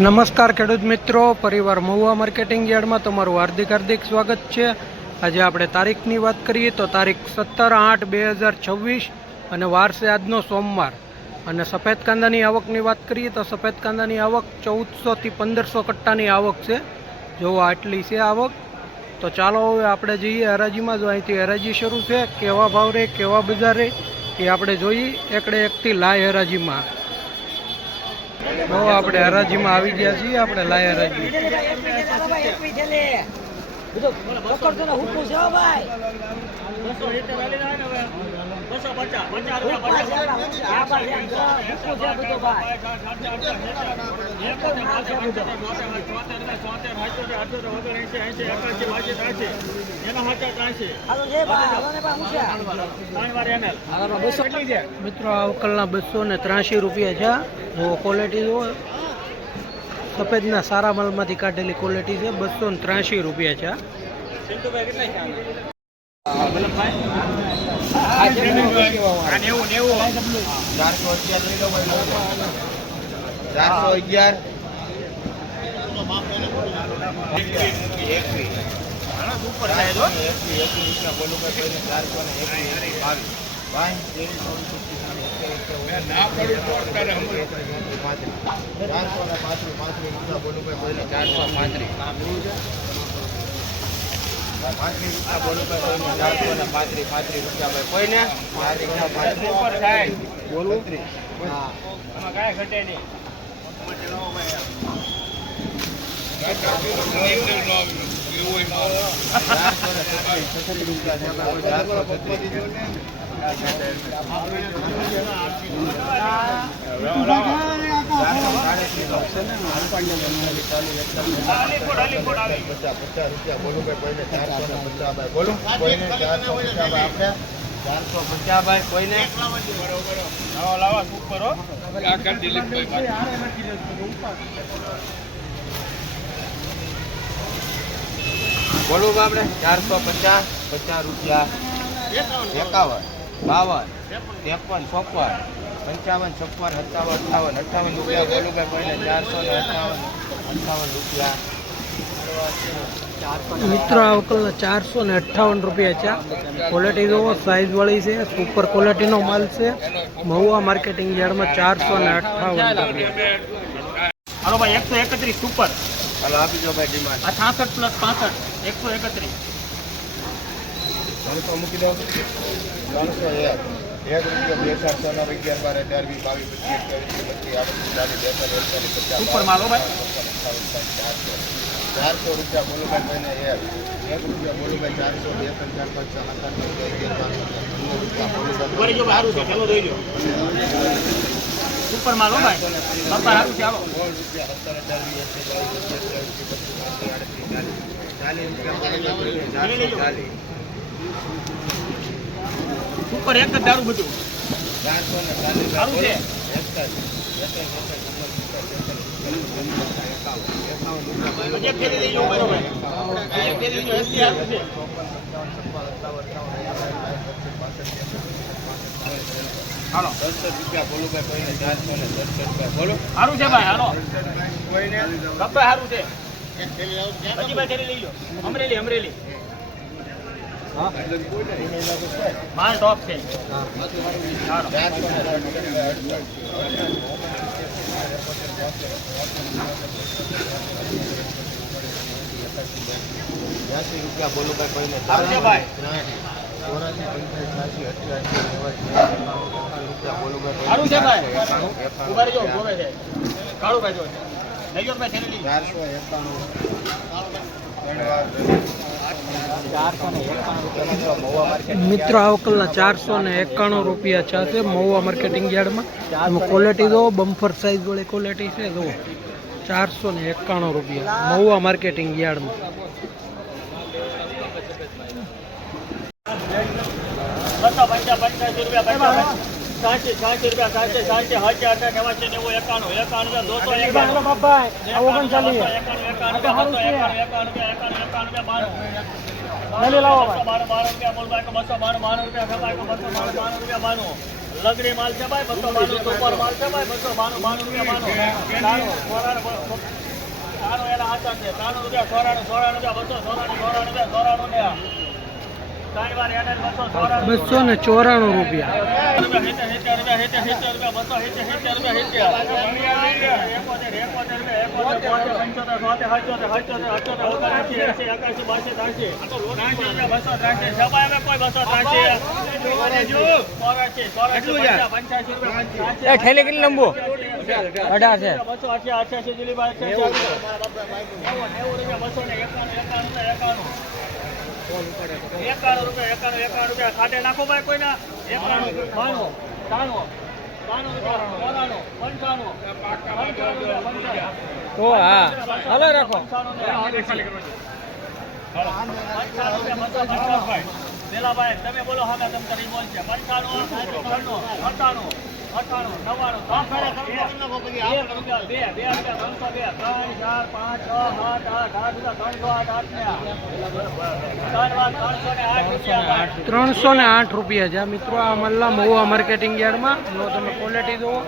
નમસ્કાર ખેડૂત મિત્રો, પરિવાર મહુવા માર્કેટિંગ યાર્ડમાં તમારું હાર્દિક સ્વાગત છે। આજે આપણે તારીખની વાત કરીએ તો તારીખ 17/8/2026 અને વાર છે આજનો સોમવાર। અને સફેદ કાંદાની આવકની વાત કરીએ તો સફેદ કાંદાની આવક 1400 થી 1500 કટ્ટાની આવક છે। જો આટલી છે આવક, તો ચાલો હવે આપણે જઈએ હરાજીમાં। જો અહીંથી હરાજી શરૂ છે, કેવા ભાવ રહે કેવા બજાર રહે એ આપણે જોઈએ એકડે એકથી લાય હરાજીમાં। તો આપણે હરાજીમાં આવી ગયા છીએ, આપણે લાય હરાજી। મિત્રો આ અવકલના 283 રૂપિયા છે। જો ક્વોલિટી જુઓ, સફેદના સારા માલમાંથી કાઢેલી ક્વોલિટી છે। 283 રૂપિયા છે। બોલું આપણે 450 50 રૂપિયા 51 52 53 54 55 56 57 58 રૂપિયા બોલું કે કોઈને 458 રૂપિયા। મિત્રો આ અવકલના 458 રૂપિયા છે। ક્વોલિટી જુઓ, સાઇઝ વાળી છે, સુપર ક્વોલિટીનો માલ છે। મહુવા માર્કેટિંગ યાર્ડમાં 458 રૂપિયા। હાલો ભાઈ 131 સુપર। હાલો આપી દો ભાઈ ડિમાન્ડ। આ 66 + 65 131 300 મૂકી દો। 301 ₹1 2 11 12 22 સુપર માલ હો ભાઈ। 400 રૂપિયા બોલો ભાઈ કોઈને ₹1 બોલો ભાઈ 400 2 3 4 5 6 7 8 9 10 જો સારું છે, ચાલો દઈ દો સુપર માલ હો ભાઈ। બાપા સારું છે, આવો સુપર એક જ દારૂ બધું સારું છે। બજેટ ફેરી લઈ લો બરોબર, બજેટ ફેરી લો એસટી સારું છે। હાલો 10 રૂપિયા બોલો ભાઈ કોઈને 410 રૂપિયા બોલો સારું છે ભાઈ। હાલો કોઈને બાપા સારું છે, પછી ભાઈ ફેરી લઈ લો। અમરેલી માલ ટોપ છે। હાલો 80 રૂપિયા બોલો ભાઈ કોઈને સારું છે ભાઈ। 84 85 88 90 રૂપિયા બોલો ભાઈ સારું છે ભાઈ। ઉભા રહેજો, ગોવે છે કાળું ભાઈ જો લઈ ગયો ભાઈ ફેરી લઈ 491 મિત્રો આ અવકલના 491 રૂપિયા છે મહુવા માર્કેટિંગ યાર્ડમાં। એમાં ક્વોલિટી જુઓ, બમ્ફર સાઇઝ વાળી ક્વોલિટી છે। જુઓ 491 રૂપિયા મહુવા માર્કેટિંગ યાર્ડમાં। 85 રૂપિયા સાચી રૂપિયા સાચી 80 90 91 91 200 લગડી માલ છે ભાઈ 292 સુપર માલ છે ભાઈ 292 રૂપિયા તારો એના હાથા છે 93 રૂપિયા 94 રૂપિયા 294 રૂપિયા. ઠેલી કેટલી લંબુ 18 છે 91 રૂપિયા ખાટે નાખો ભાઈ કોઈના 91 92 તો હા હાલો રાખો. ભાઈ તમે બોલો હા તમે કરી બોલ છે 95 98 ₹308 રૂપિયા છે મિત્રો આ મલ્લા મહુવા માર્કેટિંગ યાર્ડમાં. જો તમે ક્વોલિટી જુઓ.